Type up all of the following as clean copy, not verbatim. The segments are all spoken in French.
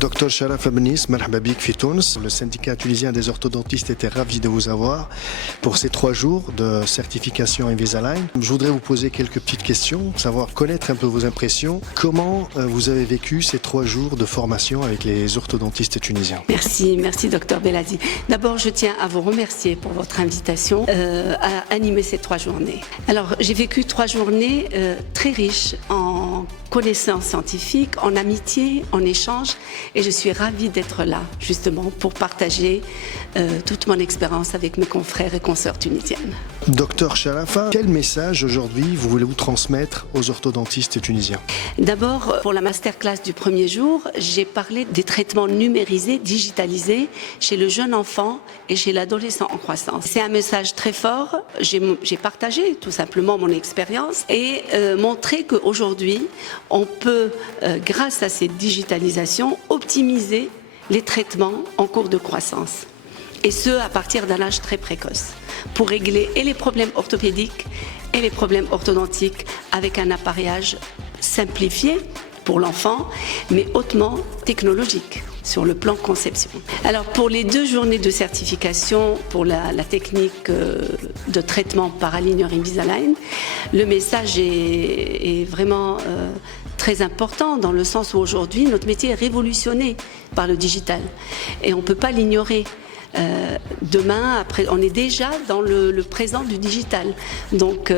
Docteur Sharaf Abnis, marhaba bik fi Tunis. Le syndicat tunisien des orthodontistes était ravi de vous avoir pour ces 3 jours de certification Invisalign. Je voudrais vous poser quelques petites questions, savoir connaître un peu vos impressions. Comment vous avez vécu ces 3 jours de formation avec les orthodontistes tunisiens? Merci docteur Beladi. D'abord, je tiens à vous remercier pour votre invitation à animer ces 3 journées. Alors, j'ai vécu 3 journées très riches en connaissances scientifiques, en amitié, en échange, et je suis ravie d'être là, justement, pour partager toute mon expérience avec mes confrères et consoeurs tunisiennes. Docteur Sharafa, quel message aujourd'hui vous voulez-vous transmettre aux orthodontistes tunisiens? D'abord, pour la masterclass du premier jour, j'ai parlé des traitements numérisés, digitalisés, chez le jeune enfant et chez l'adolescent en croissance. C'est un message très fort, j'ai partagé tout simplement mon expérience et montré qu'aujourd'hui, on peut, grâce à cette digitalisation, optimiser les traitements en cours de croissance. Et ce, à partir d'un âge très précoce, pour régler et les problèmes orthopédiques et les problèmes orthodontiques avec un appareillage simplifié pour l'enfant, mais hautement technologique sur le plan conception. Alors pour les 2 journées de certification pour la technique de traitement par aligneur Invisalign, le message est vraiment très important dans le sens où aujourd'hui notre métier est révolutionné par le digital et on ne peut pas l'ignorer. Demain, après, on est déjà dans le présent du digital. Donc,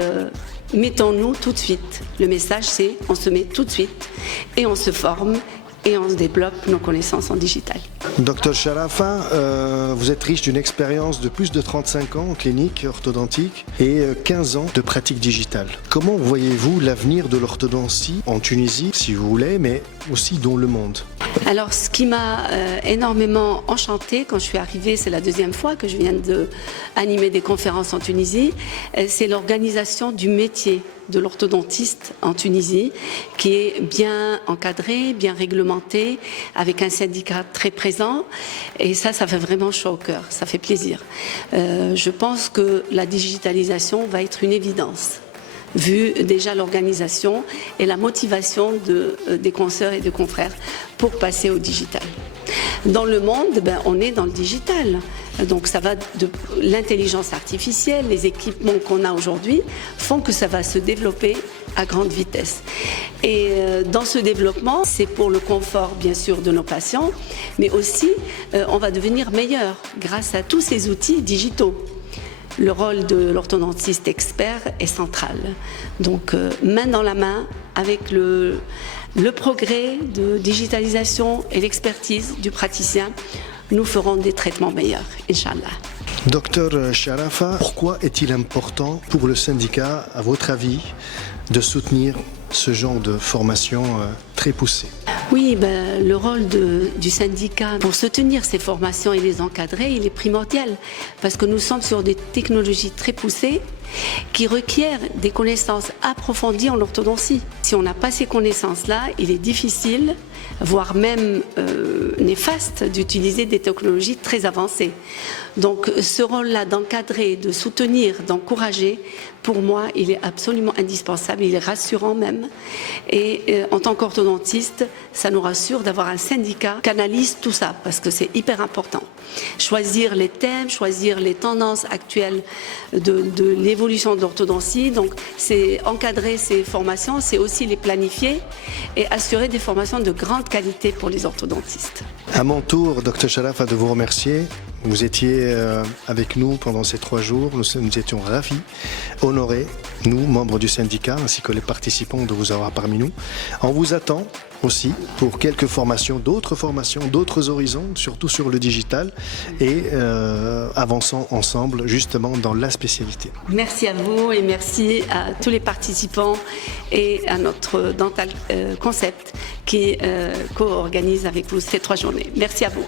mettons-nous tout de suite. Le message, c'est on se met tout de suite et on se forme et on se développe nos connaissances en digital. Docteur Sharafa, vous êtes riche d'une expérience de plus de 35 ans en clinique orthodontique et 15 ans de pratique digitale. Comment voyez-vous l'avenir de l'orthodontie en Tunisie, si vous voulez, mais aussi dans le monde? Alors, ce qui m'a énormément enchantée quand je suis arrivée, c'est la 2e fois que je viens d'animer des conférences en Tunisie, c'est l'organisation du métier de l'orthodontiste en Tunisie, qui est bien encadré, bien réglementé, avec un syndicat très présent. Et ça fait vraiment chaud au cœur, ça fait plaisir. Je pense que la digitalisation va être une évidence, vu déjà l'organisation et la motivation des consoeurs et des confrères pour passer au digital. Dans le monde, on est dans le digital. Donc ça va de l'intelligence artificielle, les équipements qu'on a aujourd'hui font que ça va se développer à grande vitesse. Et dans ce développement, c'est pour le confort bien sûr de nos patients, mais aussi on va devenir meilleur grâce à tous ces outils digitaux. Le rôle de l'orthodontiste expert est central. Donc, main dans la main, avec le progrès de digitalisation et l'expertise du praticien, nous ferons des traitements meilleurs, Inch'Allah. Docteur Sharafa, pourquoi est-il important pour le syndicat, à votre avis, de soutenir ce genre de formation très poussée? Oui, le rôle du syndicat pour soutenir ces formations et les encadrer, il est primordial parce que nous sommes sur des technologies très poussées qui requièrent des connaissances approfondies en orthodontie. Si on n'a pas ces connaissances-là, il est difficile, voire même néfaste, d'utiliser des technologies très avancées. Donc ce rôle-là d'encadrer, de soutenir, d'encourager, pour moi, il est absolument indispensable, il est rassurant même. Et en tant qu'orthodontiste, ça nous rassure d'avoir un syndicat qui analyse tout ça, parce que c'est hyper important. Choisir les thèmes, choisir les tendances actuelles de l'évolution de l'orthodontie. Donc, c'est encadrer ces formations, c'est aussi les planifier et assurer des formations de grande qualité pour les orthodontistes. À mon tour, Dr Sharafa, de vous remercier. Vous étiez avec nous pendant ces 3 jours. Nous étions ravis, honorés, nous, membres du syndicat, ainsi que les participants, de vous avoir parmi nous. On vous attend aussi pour quelques formations, d'autres horizons, surtout sur le digital, et avançons ensemble justement dans la spécialité. Merci à vous et merci à tous les participants et à notre Dental Concept qui co-organise avec vous ces 3 journées. Merci à vous.